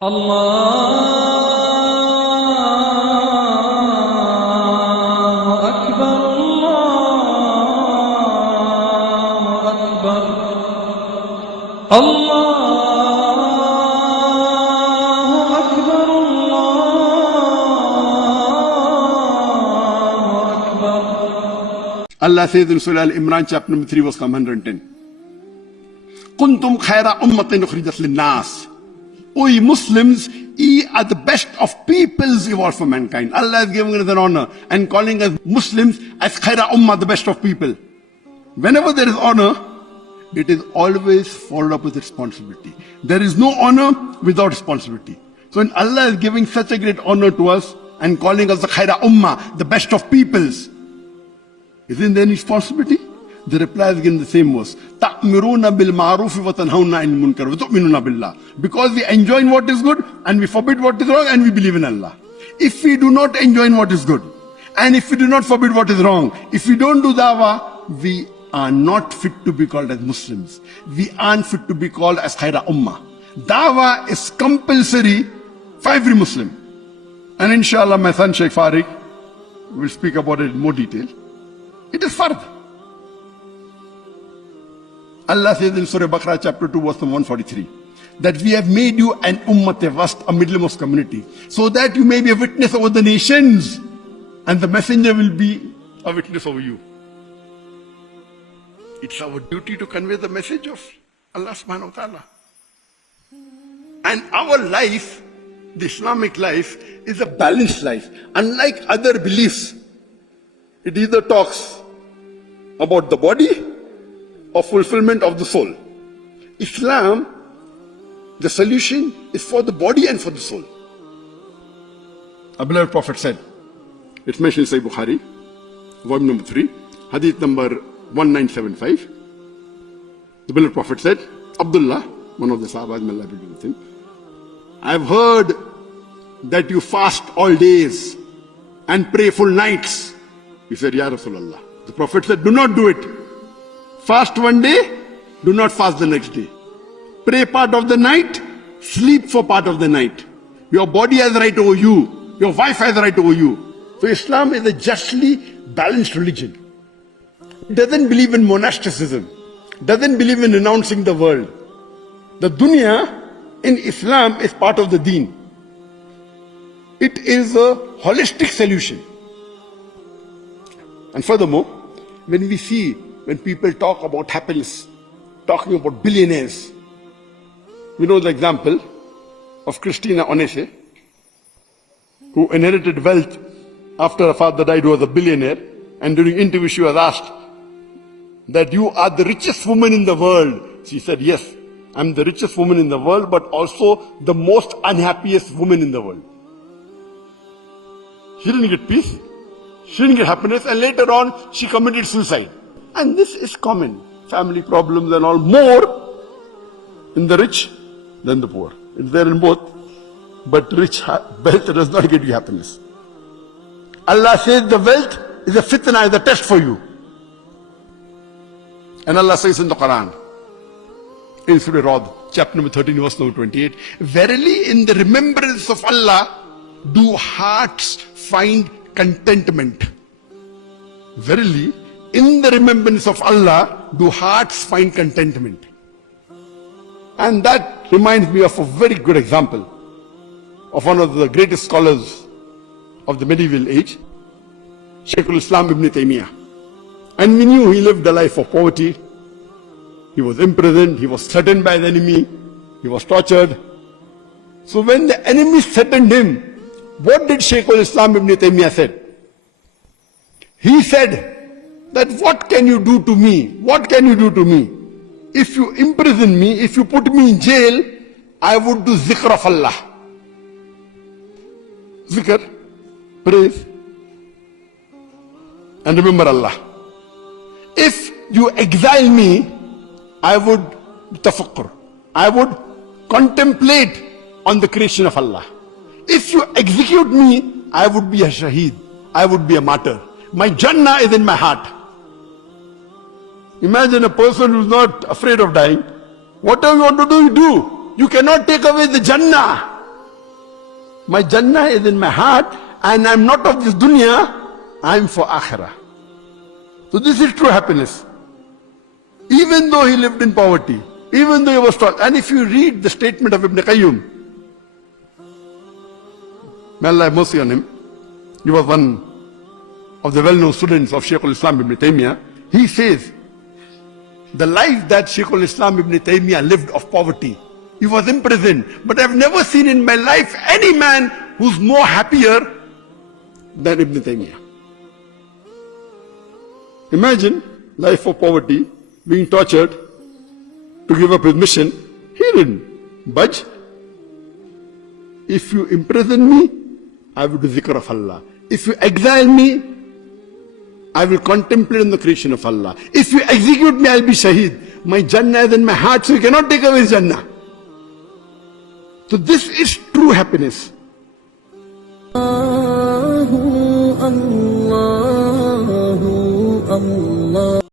Allahu Akbar, Allahu Akbar, Allahu Akbar, Allahu Akbar. Allah says in Surah Al-Imran, chapter number 3, verse 110. Kuntum khaira ummatin ukhrijat lin-nas. O ye Muslims, ye are the best of peoples evolved for mankind. Allah is giving us an honor and calling us Muslims as khaira ummah, the best of people. Whenever there is honor, it is always followed up with responsibility. There is no honor without responsibility. So when Allah is giving such a great honor to us and calling us the khaira ummah, the best of peoples, isn't there any responsibility? The reply is again the same verse. تَأْمِرُونَ بِالْمَعْرُوفِ وَتَنْهَوْنَ عَنِ الْمُنْكَرِ وَتُؤْمِنُونَ بِاللَّهِ. Because we enjoin what is good and we forbid what is wrong and we believe in Allah. If we do not enjoin what is good and if we do not forbid what is wrong, if we don't do dawah, we are not fit to be called as Muslims. We aren't fit to be called as khaira ummah. Dawah is compulsory for every Muslim. And inshallah my son Sheikh Farik will speak about it in more detail. It is fard. Allah says in Surah Baqarah chapter 2 verse 143 that we have made you an ummat wast, a middlemost community, so that you may be a witness over the nations and the messenger will be a witness over you. It's our duty to convey the message of Allah subhanahu wa ta'ala. And our life, the Islamic life, is a balanced life. Unlike other beliefs, it either talks about the body or fulfillment of the soul. Islam, the solution is for the body and for the soul. Our beloved Prophet said, it's mentioned in Sahih Bukhari, volume number 3, hadith number 1975. The beloved Prophet said, Abdullah, one of the Sahabas, may Allah be with him, I have heard that you fast all days and pray full nights. He said, Ya Rasulullah. The Prophet said, do not do it. Fast one day, do not fast the next day. Pray part of the night, sleep for part of the night. Your body has right over you. Your wife has right over you. So Islam is a justly balanced religion. It doesn't believe in monasticism. Doesn't believe in renouncing the world. The dunya in Islam is part of the deen. It is a holistic solution. And furthermore, when we see, when people talk about happiness, talking about billionaires, we know the example of Christina Onese, who inherited wealth after her father died, who was a billionaire, and during interview she was asked that you are the richest woman in the world. She said, yes, I'm the richest woman in the world, but also the most unhappiest woman in the world. She didn't get peace, she didn't get happiness, and later on she committed suicide. And this is common. Family problems and all, more in the rich than the poor. It's there in both. But rich wealth does not get you happiness. Allah says the wealth is a fitna, is a test for you. And Allah says in the Quran, in Surah Rad, chapter number 13, verse number 28, verily in the remembrance of Allah do hearts find contentment. Verily, in the remembrance of Allah, do hearts find contentment. And that reminds me of a very good example of one of the greatest scholars of the medieval age, Sheikhul Islam Ibn Taymiyyah. And we knew he lived a life of poverty. He was imprisoned, he was threatened by the enemy, he was tortured. So when the enemy threatened him, what did Sheikhul Islam Ibn Taymiyyah said? He said, that what can you do to me? What can you do to me? If you imprison me, if you put me in jail, I would do zikr of Allah. Zikr, praise, and remember Allah. If you exile me, I would tafakkur. I would contemplate on the creation of Allah. If you execute me, I would be a shaheed. I would be a martyr. My Jannah is in my heart. Imagine a person who's not afraid of dying. Whatever you want to do, you do. You cannot take away the Jannah. My Jannah is in my heart, and I'm not of this dunya, I'm for akhirah. So this is true happiness. Even though he lived in poverty, even though he was taught, and if you read the statement of Ibn Qayyim, may Allah have mercy on him, he was one of the well-known students of Shaykh al-Islam Ibn Taymiyyah. He says, the life that Shaykh al-Islam Ibn Taymiyyah lived of poverty, he was imprisoned, but I've never seen in my life any man who's more happier than Ibn Taymiyyah. Imagine life of poverty, being tortured to give up his mission. He didn't budge. If you imprison me, I will do zikr of Allah. If you exile me, I will contemplate on the creation of Allah. If you execute me, I'll be shaheed. My Jannah is in my heart, so you cannot take away his Jannah. So this is true happiness. Allah, Allah.